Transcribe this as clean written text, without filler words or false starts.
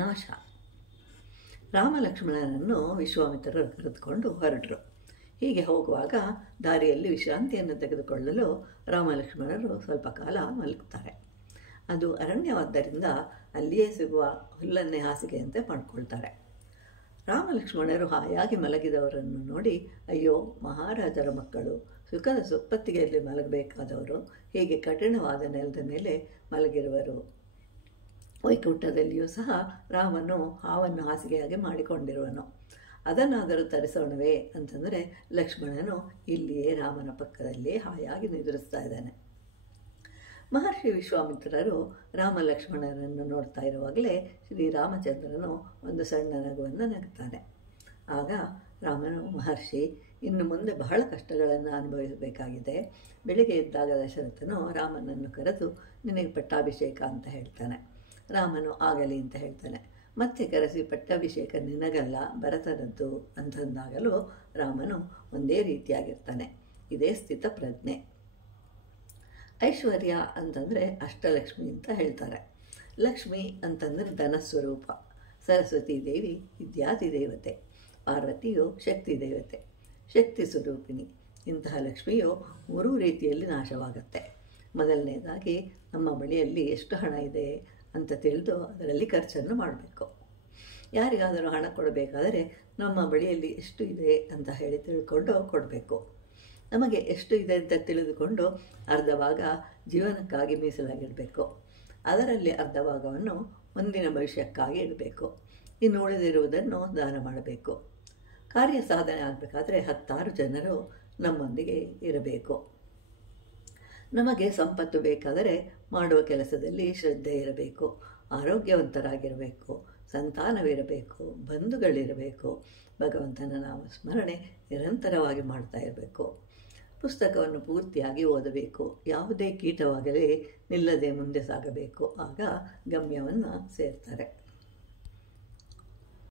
ನಾಶ. ರಾಮಲಕ್ಷ್ಮಣರನ್ನು ವಿಶ್ವಾಮಿತ್ರರು ಕರೆದುಕೊಂಡು ಹೊರಟರು. ಹೀಗೆ ಹೋಗುವಾಗ ದಾರಿಯಲ್ಲಿ ವಿಶ್ರಾಂತಿಯನ್ನು ತೆಗೆದುಕೊಳ್ಳಲು ರಾಮಲಕ್ಷ್ಮಣರು ಸ್ವಲ್ಪ ಕಾಲ ಮಲಗುತ್ತಾರೆ. ಅದು ಅರಣ್ಯವಾದ್ದರಿಂದ ಅಲ್ಲಿಯೇ ಸಿಗುವ ಹುಲ್ಲನ್ನೇ ಹಾಸಿಗೆಯಂತೆ ಮಾಡಿಕೊಳ್ತಾರೆ. ರಾಮಲಕ್ಷ್ಮಣರು ಹಾಯಾಗಿ ಮಲಗಿದವರನ್ನು ನೋಡಿ, ಅಯ್ಯೋ, ಮಹಾರಾಜರ ಮಕ್ಕಳು, ಸುಖದ ಸುಪ್ಪತ್ತಿಗೆಯಲ್ಲಿ ಮಲಗಬೇಕಾದವರು ಹೀಗೆ ಕಠಿಣವಾದ ನೆಲದ ಮೇಲೆ ಮಲಗಿರುವರು. ವೈಕುಂಠದಲ್ಲಿಯೂ ಸಹ ರಾಮನು ಹಾವನ್ನು ಹಾಸಿಗೆಯಾಗಿ ಮಾಡಿಕೊಂಡಿರುವನು. ಅದನ್ನಾದರೂ ತರಿಸೋಣವೇ ಅಂತಂದರೆ ಲಕ್ಷ್ಮಣನು ಇಲ್ಲಿಯೇ ರಾಮನ ಪಕ್ಕದಲ್ಲೇ ಹಾಯಾಗಿ ನಿದ್ರಿಸ್ತಾ ಇದ್ದಾನೆ. ಮಹರ್ಷಿ ವಿಶ್ವಾಮಿತ್ರರು ರಾಮ ಲಕ್ಷ್ಮಣರನ್ನು ನೋಡ್ತಾ ಇರುವಾಗಲೇ ಶ್ರೀರಾಮಚಂದ್ರನು ಒಂದು ಸಣ್ಣ ನಗುವನ್ನು ನಗುತ್ತಾನೆ. ಆಗ ರಾಮನು, ಮಹರ್ಷಿ, ಇನ್ನು ಮುಂದೆ ಬಹಳ ಕಷ್ಟಗಳನ್ನು ಅನುಭವಿಸಬೇಕಾಗಿದೆ. ಬೆಳಿಗ್ಗೆ ಇದ್ದಾಗ ದಶರಥನು ರಾಮನನ್ನು ಕರೆದು ನಿನಗೆ ಪಟ್ಟಾಭಿಷೇಕ ಅಂತ ಹೇಳ್ತಾನೆ. ರಾಮನು ಆಗಲಿ ಅಂತ ಹೇಳ್ತಾನೆ. ಮತ್ತೆ ಕರೆಸಿ ಪಟ್ಟಾಭಿಷೇಕ ನಿನಗಲ್ಲ, ಭರತನದ್ದು ಅಂತಂದಾಗಲೂ ರಾಮನು ಒಂದೇ ರೀತಿಯಾಗಿರ್ತಾನೆ. ಇದೇ ಸ್ಥಿತ ಪ್ರಜ್ಞೆ. ಐಶ್ವರ್ಯ ಅಂತಂದರೆ ಅಷ್ಟಲಕ್ಷ್ಮಿ ಅಂತ ಹೇಳ್ತಾರೆ. ಲಕ್ಷ್ಮಿ ಅಂತಂದರೆ ಧನಸ್ವರೂಪ. ಸರಸ್ವತೀ ದೇವಿ ವಿದ್ಯಾದಿ ದೇವತೆ, ಪಾರ್ವತಿಯು ಶಕ್ತಿ ದೇವತೆ, ಶಕ್ತಿ ಸ್ವರೂಪಿಣಿ. ಇಂತಹ ಲಕ್ಷ್ಮಿಯು ಮೂರೂ ರೀತಿಯಲ್ಲಿ ನಾಶವಾಗುತ್ತೆ. ಮೊದಲನೇದಾಗಿ ನಮ್ಮ ಬಳಿಯಲ್ಲಿ ಎಷ್ಟು ಹಣ ಇದೆ ಅಂತ ತಿಳಿದು ಅದರಲ್ಲಿ ಖರ್ಚನ್ನು ಮಾಡಬೇಕು. ಯಾರಿಗಾದರೂ ಹಣ ಕೊಡಬೇಕಾದರೆ ನಮ್ಮ ಬಳಿಯಲ್ಲಿ ಎಷ್ಟು ಇದೆ ಅಂತ ಹೇಳಿ ತಿಳ್ಕೊಂಡು ಕೊಡಬೇಕು. ನಮಗೆ ಎಷ್ಟು ಇದೆ ಅಂತ ತಿಳಿದುಕೊಂಡು ಅರ್ಧ ಭಾಗ ಜೀವನಕ್ಕಾಗಿ ಮೀಸಲಾಗಿಡಬೇಕು. ಅದರಲ್ಲಿ ಅರ್ಧ ಭಾಗವನ್ನು ಮುಂದಿನ ಭವಿಷ್ಯಕ್ಕಾಗಿ ಇಡಬೇಕು. ಇನ್ನು ಉಳಿದಿರುವುದನ್ನು ದಾನ ಮಾಡಬೇಕು. ಕಾರ್ಯ ಸಾಧನೆ ಆಗಬೇಕಾದ್ರೆ 10 ಜನರು ನಮ್ಮೊಂದಿಗೆ ಇರಬೇಕು. ನಮಗೆ ಸಂಪತ್ತು ಬೇಕಾದರೆ ಮಾಡುವ ಕೆಲಸದಲ್ಲಿ ಶ್ರದ್ಧೆ ಇರಬೇಕು, ಆರೋಗ್ಯವಂತರಾಗಿರಬೇಕು, ಸಂತಾನವಿರಬೇಕು, ಬಂಧುಗಳಿರಬೇಕು, ಭಗವಂತನ ನಾಮ ಸ್ಮರಣೆ ನಿರಂತರವಾಗಿ ಮಾಡ್ತಾ ಇರಬೇಕು. ಪುಸ್ತಕವನ್ನು ಪೂರ್ತಿಯಾಗಿ ಓದಬೇಕು. ಯಾವುದೇ ಕೀಟವಾಗಲಿ ನಿಲ್ಲದೆ ಮುಂದೆ ಸಾಗಬೇಕು. ಆಗ ಗಮ್ಯವನ್ನು ಸೇರ್ತಾರೆ.